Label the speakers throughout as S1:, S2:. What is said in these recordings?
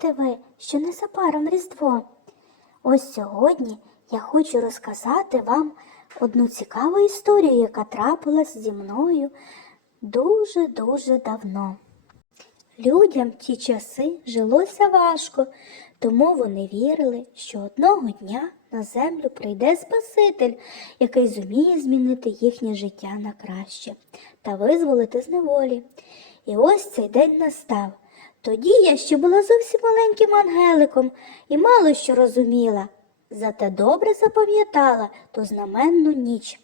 S1: знаєте ви, що незабаром Різдво? Ось сьогодні я хочу розказати вам одну цікаву історію, яка трапилась зі мною дуже-дуже давно. Людям в ті часи жилося важко, тому вони вірили, що одного дня на землю прийде Спаситель, який зуміє змінити їхнє життя на краще та визволити з неволі. І ось цей день настав. Тоді я ще була зовсім маленьким ангеликом і мало що розуміла, зате добре запам'ятала ту знаменну ніч.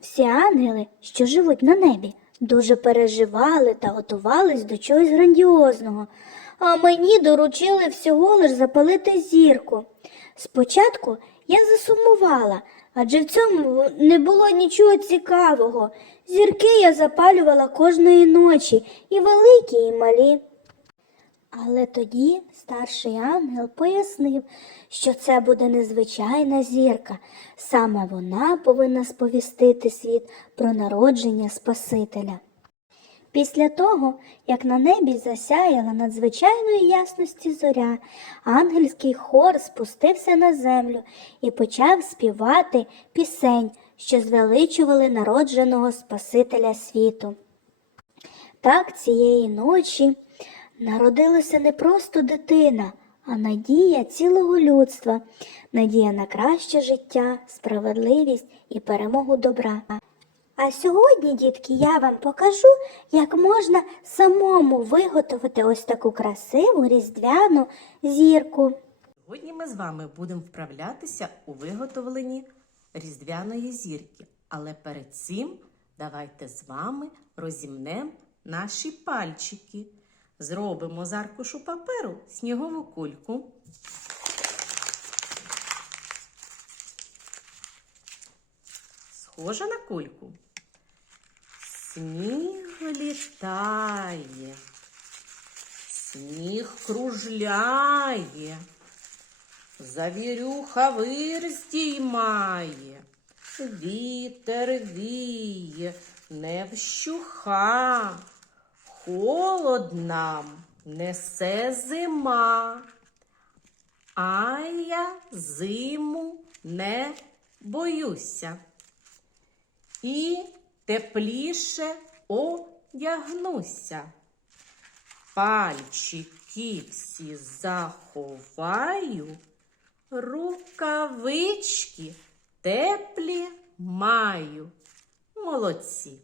S1: Всі ангели, що живуть на небі, дуже переживали та готувались до чогось грандіозного, а мені доручили всього лиш запалити зірку. Спочатку я засумувала, адже в цьому не було нічого цікавого. Зірки я запалювала кожної ночі, і великі, і малі. Але тоді старший ангел пояснив, що це буде незвичайна зірка. Саме вона повинна сповістити світ про народження Спасителя. Після того, як на небі засяяла надзвичайної ясності зоря, ангельський хор спустився на землю і почав співати пісень, що звеличували народженого Спасителя світу. Так цієї ночі народилася не просто дитина, а надія цілого людства, надія на краще життя, справедливість і перемогу добра. А сьогодні, дітки, я вам покажу, як можна самому виготовити ось таку красиву різдвяну зірку.
S2: Сьогодні ми з вами будемо вправлятися у виготовленні різдвяної зірки. Але перед цим давайте з вами розімнемо наші пальчики. Зробимо з аркушу паперу снігову кульку. Схожа на кульку. Сніг літає, сніг кружляє. Завірюха вир здіймає, вітер віє, не вщуха, холод нам несе зима, а я зиму не боюся. І тепліше одягнуся. Пальчики всі заховаю, рукавички теплі маю. Молодці.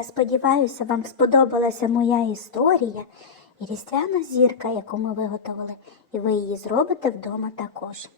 S1: Я сподіваюся, вам сподобалася моя історія і різдвяна зірка, яку ми виготовили, і ви її зробите вдома також.